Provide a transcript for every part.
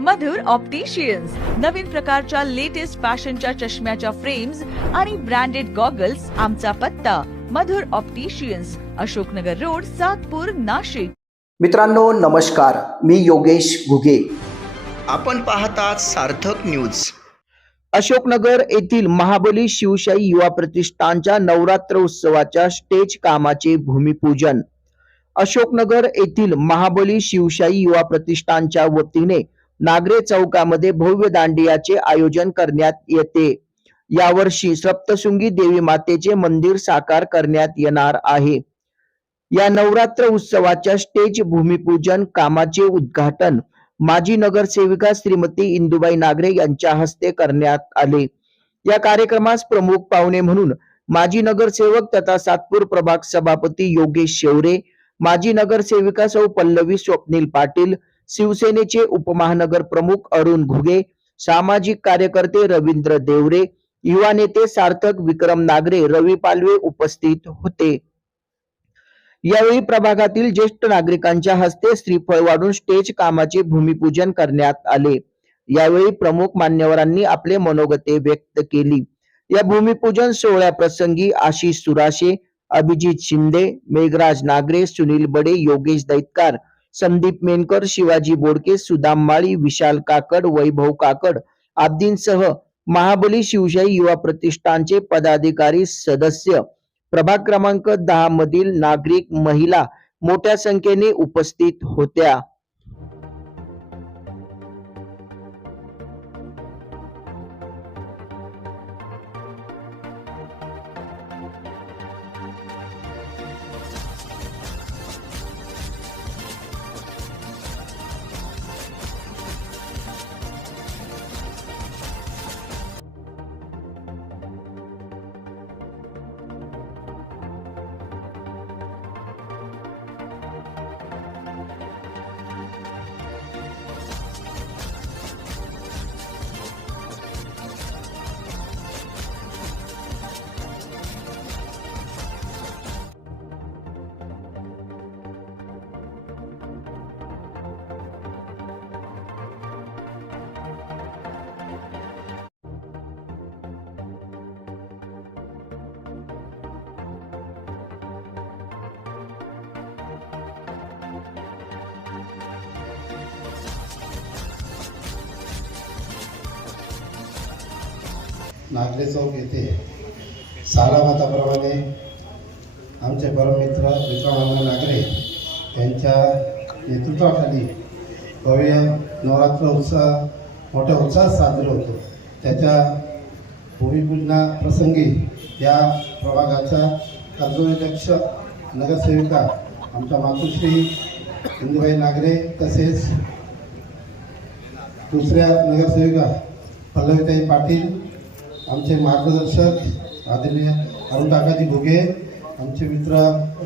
मधुर opticians नवीन प्रकारच्या latest फॅशनच्या चष्म्याच्या फ्रेम्स आणि ब्रँडेड गॉगल्स आमचा पत्ता. Madhur opticians Ashoknagar road Satpur Nashik. मित्रांनो नमस्कार. मी योगेश घुगे. आपण पाहतात सार्थक न्यूज अशोकनगर येथील महाबली शिवशाही युवा प्रतिष्ठानच्या नवरात्र उत्सवाच्या स्टेज कामाचे भूमिपूजन. अशोकनगर येथील महाबली शिवशाही युवा प्रतिष्ठानच्या वतीने नागरे चौकामध्ये भव्य दांडियाचे आयोजन करण्यात येते. यावर्षी सप्तशृंगी देवी मातेचे मंदिर साकार करण्यात येणार आहे. या नवरात्र उत्सवाच्या स्टेज भूमिपूजन कामाचे उद्घाटन माजी नगरसेविका श्रीमती इंदुबाई नागरे यांच्या हस्ते करण्यात आले. या कार्यक्रमास प्रमुख पाहुणे म्हणून माजी नगरसेवक तथा सातपूर प्रभाग सभापती योगेश शेवरे माजी नगरसेविका सौ पल्लवी स्वप्नील पाटील शिवसेनेचे उपमहानगर प्रमुख अरुण घुगे सामाजिक कार्यकर्ते रवींद्र देवरे युवा नेते सार्थक विक्रम नागरे रवी पालवे उपस्थित होते. यावेळी प्रभागातील ज्येष्ठ नागरिकांच्या हस्ते श्रीफळ वाढून स्टेज कामाचे भूमिपूजन करण्यात आले. यावेळी प्रमुख मान्यवरांनी आपले मनोगते व्यक्त केली. या भूमिपूजन सोहळ्याप्रसंगी आशिष सुराशे अभिजित शिंदे मेघराज नागरे सुनील बडे योगेश दैतकार संदीप मेनकर शिवाजी बोडके सुदाम माळी विशाल काकड वैभव काकड आदींसह महाबली शिवशाही युवा प्रतिष्ठानचे पदाधिकारी सदस्य. प्रभाग क्रमांक दहा मधील नागरिक महिला मोठ्या संख्येने उपस्थित होत्या. नागरे चौक येथे सालामाताप्रमाणे आमचे परममित्र विक्रमानंद नागरे यांच्या नेतृत्वाखाली भव्य नवरात्र उत्साह मोठ्या उत्साहात साजरा होतो. त्याच्या भूमिपूजनाप्रसंगी या प्रभागाच्या कर्तव्यदक्ष नगरसेविका आमच्या मातुश्री इंदुबाई नागरे तसेच दुसऱ्या नगरसेविका पल्लवीताई पाटील आमचे मार्गदर्शक आदरणीय अरुण काकाजी भुगे आमचे मित्र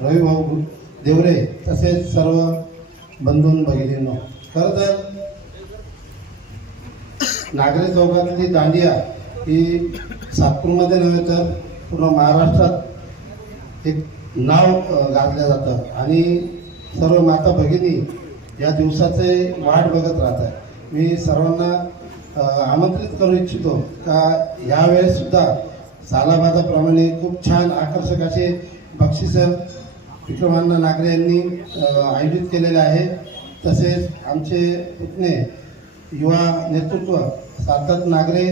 रविभाऊ देवरे तसेच सर्व बंधून भगिनींनो. खरं तर नागरे चौकातली दांडिया ही सातपूरमध्ये नव्हे तर पूर्ण महाराष्ट्रात एक नाव गाजलं जातं. आणि सर्व माता भगिनी या दिवसाचे वाट बघत राहतात. मी सर्वांना आमंत्रित करू इच्छितो. का यावेळेस सुद्धा सालाबादाप्रमाणे खूप छान आकर्षक असे बक्षिसं विक्रमांना नागरे यांनी आयोजित केलेले आहे. तसेच आमचे पुतणे युवा नेतृत्व सार्थक नागरे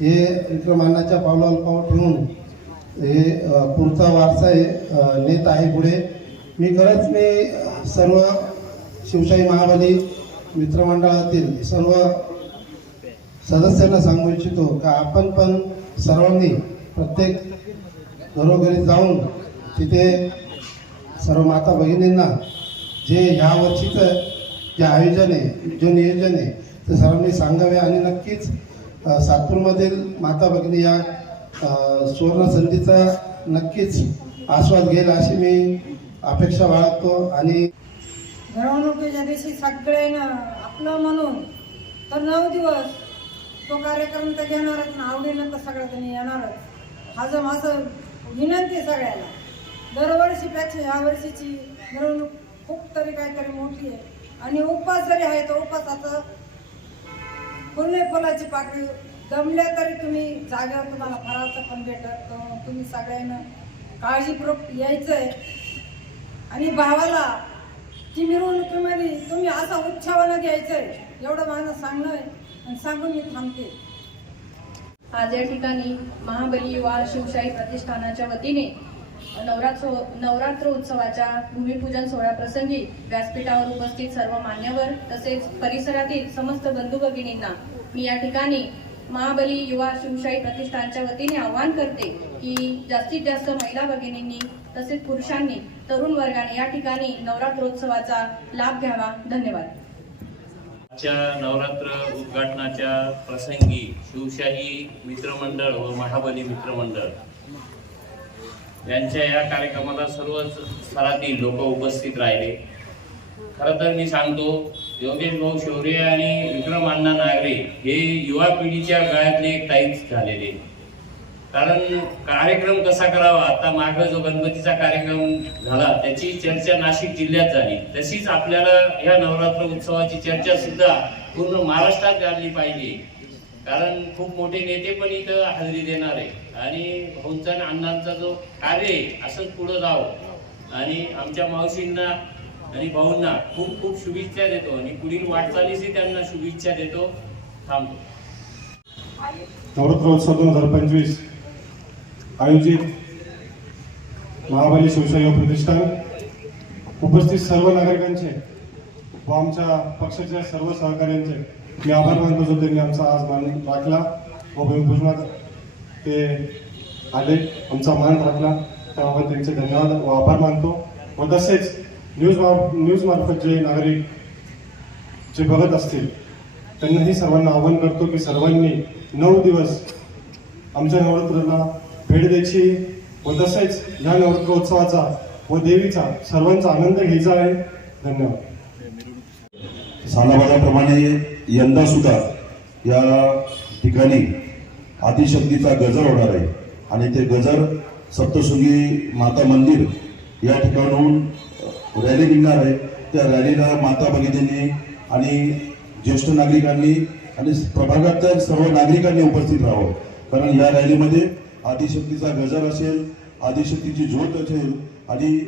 हे विक्रमांनाच्या पावलावर पाऊल ठेवून हे पुढचा वारसा हे नेत आहे पुढे. मी खरंच मी सर्व शिवशाही महाबली मित्रमंडळातील सर्व सदस्यांना सांगू इच्छितो का आपण पण सर्वांनी प्रत्येक घरोघरी जाऊन तिथे सर्व माता भगिनींना जे ह्या वर्षीचं जे आयोजन आहे जे नियोजन आहे ते सर्वांनी सांगावे आणि नक्कीच सातपूरमधील माता भगिनी या अ, सुवर्ण संधीचा नक्कीच आस्वाद घेईल अशी मी अपेक्षा बाळगतो आणि घडवणुकीच्या दिवशी सगळ्यांना आपलं म्हणून तर नऊ दिवस तो कार्यक्रम तर घेणारच ना आवडीनं तर सगळ्याजणी येणारच हा जो माझं विनंती आहे सगळ्याला दरवर्षीपेक्षा ह्या वर्षीची मिरवणूक खूप तरी काहीतरी मोठी आहे. आणि उपवास जरी आहे तर उपवासाचं फुले फुलाची पाकळी दमल्या तरी तुम्ही जागेवर तुम्हाला फराळचं पण भेटत. तुम्ही सगळ्यांना काळजीपूर्वक यायचं आहे आणि भावाला ती मिरवणुकीमध्ये तुम्ही असा उत्साहानं घ्यायचं आहे एवढं माझं सांगणं आहे. सांगून मी थांबते. आज या ठिकाणी महाबली युवा शिवशाही प्रतिष्ठानाच्या वतीने नवरात्र नवरात्र उत्सवाच्या भूमिपूजन सोहळ्याप्रसंगी व्यासपीठावर उपस्थित सर्व मान्यवर तसेच परिसरातील समस्त बंधू भगिनींना मी या ठिकाणी महाबली युवा शिवशाही प्रतिष्ठानच्या वतीने आवाहन करते की जास्तीत जास्त महिला भगिनींनी तसेच पुरुषांनी तरुण वर्गाने या ठिकाणी नवरात्रोत्सवाचा लाभ घ्यावा. धन्यवाद. आजच्या नवरात्र उद्घाटनाच्या प्रसंगी शिवशाही मित्रमंडळ व महाबली मित्रमंडळ यांच्या या कार्यक्रमाला सर्वच स्तरातील लोक उपस्थित राहिले. खरं तर मी सांगतो योगेश भाऊ शौर्य आणि विक्रम अण्णा नागरे हे युवा पिढीच्या गळ्यातले एक टाईप झालेले. कारण कार्यक्रम कसा करावा? आता माग जो गणपतीचा कार्यक्रम झाला त्याची चर्चा नाशिक जिल्ह्यात झाली. तशीच आपल्याला ह्या नवरात्र उत्सवाची चर्चा सुद्धा पूर्ण महाराष्ट्रात झाली पाहिजे. कारण खूप मोठे नेते पण इथं हजेरी देणार आहे. आणि भाऊंचा आणि अण्णांचा जो कार्य आहे असंच पुढं जावं. आणि आमच्या मावशींना आणि भाऊंना खूप खूप शुभेच्छा देतो. आणि पुढील वाटचालीसही त्यांना शुभेच्छा देतो. थांबतो. नवरात्रोत्सव दोन हजार पंचवीस. आयोजित महाबली शिवशाही प्रतिष्ठान. उपस्थित सर्व नागरिकांचे व आमच्या पक्षाच्या सर्व सहकार्यांचे मी आभार मानतो जो त्यांनी आमचा आज मान राखला व भूमिपूजनात ते आले आमचा मान राखला. त्याबाबत त्यांचे धन्यवाद व आभार मानतो. व तसेच न्यूज मार्फ न्यूज मार्फत जे नागरिक जे बघत असतील त्यांनाही सर्वांना आवाहन करतो की सर्वांनी नऊ दिवस आमच्या नवरात्राला भेट द्यायची व तसेच या नवरात्रोत्सवाचा व देवीचा सर्वांचा आनंद घ्यायचा आहे. धन्यवाद. सालाबाजाप्रमाणे यंदा सुद्धा या ठिकाणी आदिशक्तीचा गजर होणार आहे. आणि ते गजर सप्तशृंगी माता मंदिर या ठिकाणून रॅली निघणार आहे. त्या रॅलीला माता भगिनींनी आणि ज्येष्ठ नागरिकांनी आणि प्रभागातल्या सर्व नागरिकांनी उपस्थित राहावं. कारण या रॅलीमध्ये आदिशक्तीचा गजर असेल आदिशक्तीची ज्योत असेल आणि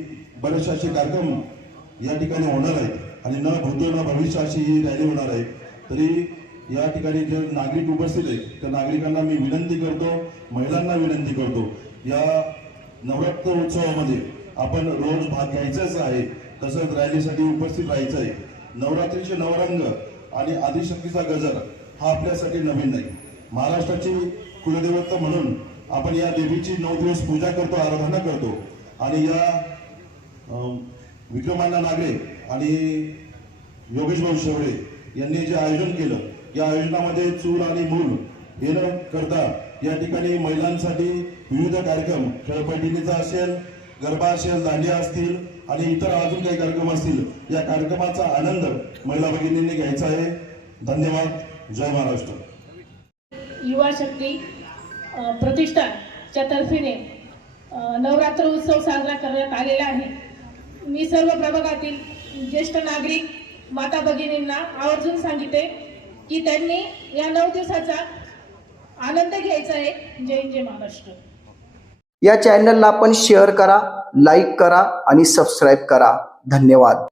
बरेचसे असे कार्यक्रम या ठिकाणी होणार आहेत. आणि न भूतो न भविष्य अशी ही रॅली होणार आहे. तरी या ठिकाणी जे नागरिक उपस्थित आहेत त्या नागरिकांना मी विनंती करतो महिलांना विनंती करतो या नवरात्र उत्सवामध्ये आपण रोज भाग घ्यायचाच आहे तसंच रॅलीसाठी उपस्थित राहायचं आहे. नवरात्रीचे नवरंग आणि आदिशक्तीचा गजर हा आपल्यासाठी नवीन नाही. महाराष्ट्राची कुलदेवता म्हणून आपण या देवीची नऊ दिवस पूजा करतो आराधना करतो. आणि या विक्रमांना नागरे आणि योगेश भाऊ शेवडे यांनी जे आयोजन केलं या आयोजनामध्ये चूल आणि मूल हे न करता या ठिकाणी महिलांसाठी विविध कार्यक्रम खेळपैठणीचा असेल गरबा असेल दांडिया असतील आणि इतर अजून काही कार्यक्रम असतील या कार्यक्रमाचा आनंद महिला भगिनींनी घ्यायचा आहे. धन्यवाद. जय महाराष्ट्र. युवा शक्ती प्रतिष्ठानच्या तर्फेने नवरात्र उत्सव साजरा करण्यात आलेला आहे. मी सर्व प्रभागातील ज्येष्ठ नागरिक माता भगिनींना आवर्जून सांगितले की त्यांनी या नऊ दिवसाचा आनंद घ्यायचा आहे. जय जय महाराष्ट्र. या चॅनलला आपण शेअर करा लाईक करा आणि सबस्क्राईब करा. धन्यवाद.